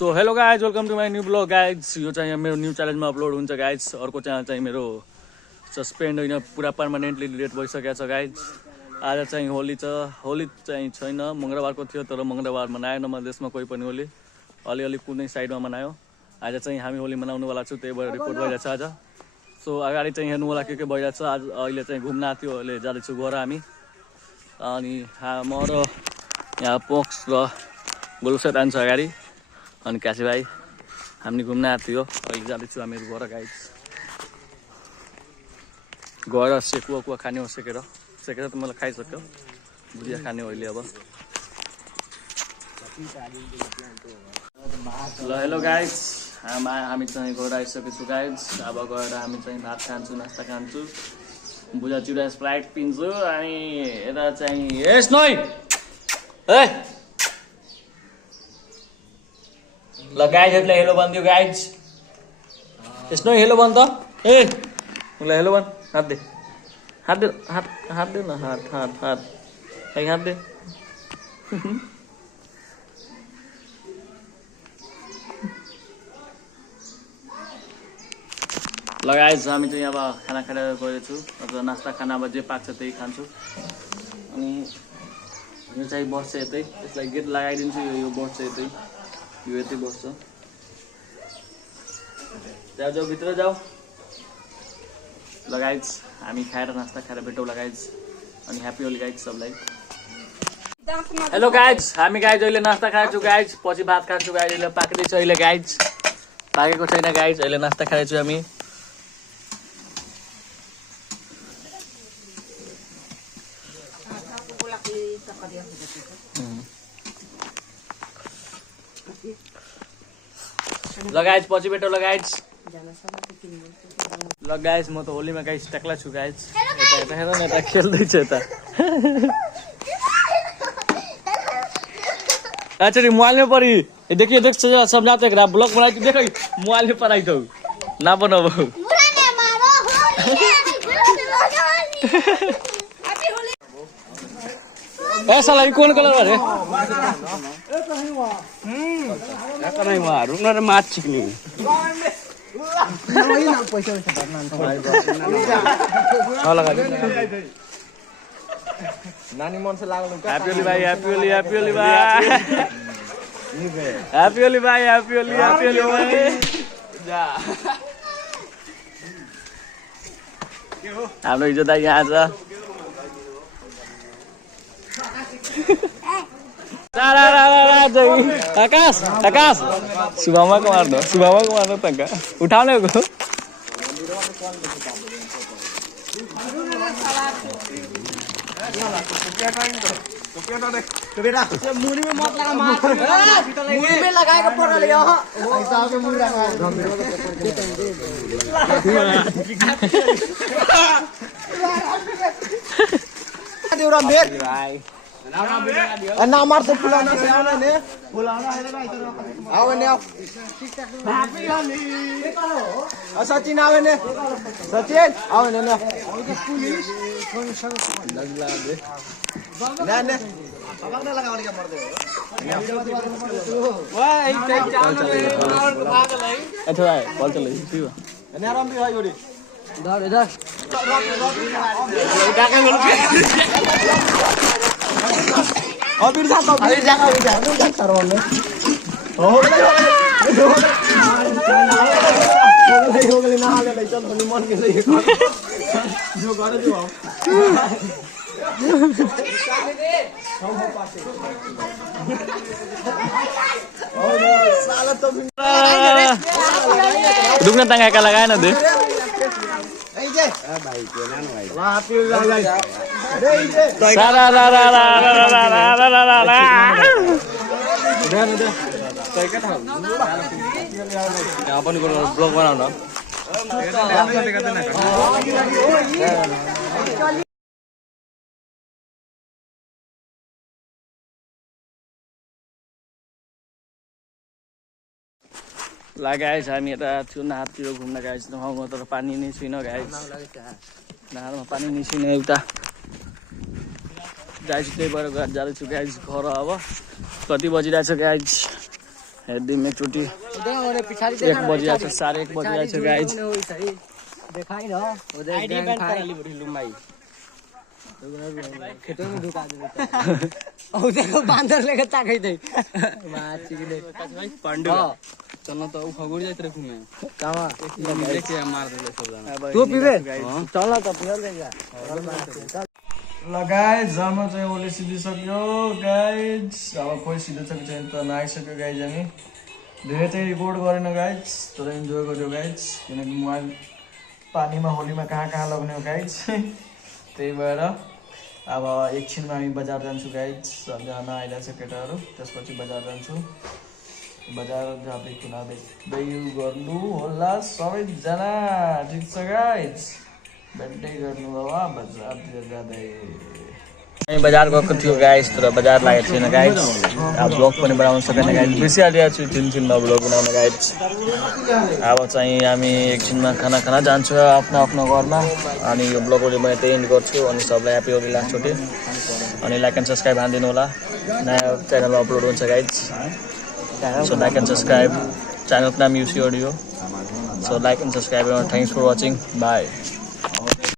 So hello guys, welcome to my new blog guys. यो चाहिँ मेरो न्यू च्यानलमा अपलोड हुन्छ गाइज। अर्को च्यानल चाहिँ मेरो सस्पेन्ड होइन, पुरा पर्मानेन्टली डिलिट भइसकेको छ गाइज। आज चाहिँ होली छ, होली चाहिँ छैन, मङ्गलबारको थियो, तर मङ्गलबार मनाएन मधेसमा कोही पनि होली, अलिअलि कुनै साइडमा मनायो। आज चाहिँ हामी होली मनाउनुवाला छु, त्यही भएर रिपोर्ट भइरहेछ आज। सो अगाडि चाहिँ हेर्नुवाला के भइरहेछ। आज अहिले चाहिँ घुम्न आएको थियो, अहिले जाँदैछु घर हामी। अनि म र यहाँ पोक्स र गोलुसेट आन्छ अगाडि, अनि काशी भाइ हामी घुम्न आएको थियो। अहिले जाँदैछु हामीहरू घर गाइज। गएर सेकुवा खाने हो, सेकेर त मलाई खाइसक्यो, भुजिया खाने हो अहिले अब। ल हेलो गाइज, हामी चाहिँ घर आइसकेको छु गाइज। अब गएर हामी चाहिँ भात खान्छु, नास्ता खान्छु, भुजा चिउरा स्प्राइट पिन्छु। अनि यता चाहिँ यस नै ए ल गाइजहरूलाई हेलो भनिदियो गाइज। यस्तो हेलो भन् त ए ल हेलो भन्। हात दे, हात दे, हात दे न, हात हात हात हात दे। ल गाइज, हामी चाहिँ अब खाना खाएर गएछु, अब नास्ता खाना अब जे पाक्छ त्यही खान्छु। अनि यो चाहिँ बस्छ यतै, यसलाई गेट लगाइदिन्छु। यो बस्छ यतै, यो यतै बस्छ। जाऊ जाऊ भित्र जाऊ। ल गाइज, हामी खाएर नास्ता खाएर भेटौँला गाइज। अनि ह्याप्पी होली गाइज सबलाई। हेलो गाइज, हामी गाइज अहिले नास्ता खाएछु गाइज, पछि भात खान्छु गाइज। अहिले पाक्दैछ, अहिले गाइज पाकेको छैन गाइज। अहिले नास्ता खाएछु हामी। ल गाइज पछि भेटौँ ल गाइज। ल गाइज, म त होलीमा गाइज टक्ला छु गाइज। यता हेर न, यता खेल्दैछ यता। अच्छा मोबाइल में पड़ी देखिए, देख समझाते ब्लॉग बनाई देख, मोबाइल में पढ़ाई तो ना बनाओ। ऐसा लगी कौन कलर वाले माछ चिकनी नानी मन से लागल। हैप्पी होली भाई, हैप्पी होली, हैप्पी होली भाई, हैप्पी होली भाई, हैप्पी होली, हैप्पी होली भाई। जा हाम्रो हिजो दाइ यहाँ छ। आकाश आकाश शुभमा को मार दो, शुभमा को मार दो तंका उठाने को। मुड़ी में मत लगा, मुड़ी में लगाएगा पड़ लिया। ना मार तो फुलाना से आने ने फुलाना है ना इधर आओ ने आओ। सचिन आओ ने, सचिन आओ ने ने पुलिस लगला दे ना ने अब ना लगाने का मर दे। वाह एक चाल में और भाग ले। अच्छा भाई बोल चले ठीक है ने आराम भी भाई गोरी इधर इधर अभी जा सरवन में हो गए ना हाले ले चल बनी मन के लिए जो करे जो आओ साला तो दुगना टंगा का लगाया ना दे भाई के ना भाई वहां पे भाई रा रा रा रा रा रा रा रा रा दे दे तै के था अपन को ब्लॉग बनाओ ना। ला गाइस, हामी यता त्यो नहारतिर घुम्न गाइस। ठाउँमा तर पानी नै छैन गाइस, नहरमा पानी नै छैन एउटा गाइस। त्यही भएर जाँदैछु गाइस घर। अब कति बजिरहेछ गाइस हेर्दिम एकचोटि 1 बजिरहेको छ 1:30 बजिरहेको छ गाइज देखाइ न उधर आईडी बैन कर ली बड़ी लुमाई खेतों में ढुका दे औ देखो बांदर लेके ताकै दे माची के भाई पांडु चलना तो खगुड़ जात रखू मैं कावा लेके मार दे सब जना तू पीबे चलना तो पियल ले जा ल गाइज हाम्रो चाहिँ ओले सिधिसक्यो गाइज अब खोइ सिधिसक्यो चाहिँ त नआइसक्यो गाइज हामी धेरै चाहिँ रिकर्ड गरेन गाइज तर इन्जोय गर्यो गाइज किनकि मोबाइल पानीमा होलीमा कहाँ लग्ने हो गाइज त्यही भएर अब एकछिनमा हामी बजार जान्छु गाइज सबजना आइरहेको छ केटाहरू त्यसपछि बजार जान्छु बजार जाँदै कुनादै गर्नु होला सबैजना ठिक छ गाइज भेट्दै गर्नु होला बजारतिर जाँदै हामी बजार गएको थियो गाइज तर बजार लागेको थिएन गाइज अब ब्लग पनि बनाउन सकेन गाइज बिर्सिहालिरहेको छु छिनछिनमा ब्लग बनाउन गाइज अब चाहिँ हामी एकछिनमा खाना जान्छु आफ्नो घरमा अनि यो ब्लगहरू म यतै एन्ड गर्छु अनि सबलाई ह्याप्पी होली लास्टचोटि अनि लाइक एन्ड सब्सक्राइब हानिदिनु होला नयाँ च्यानलमा अपलोड हुन्छ guys so like and subscribe च्यानलको नाम UC audio so like and subscribe thanks for watching by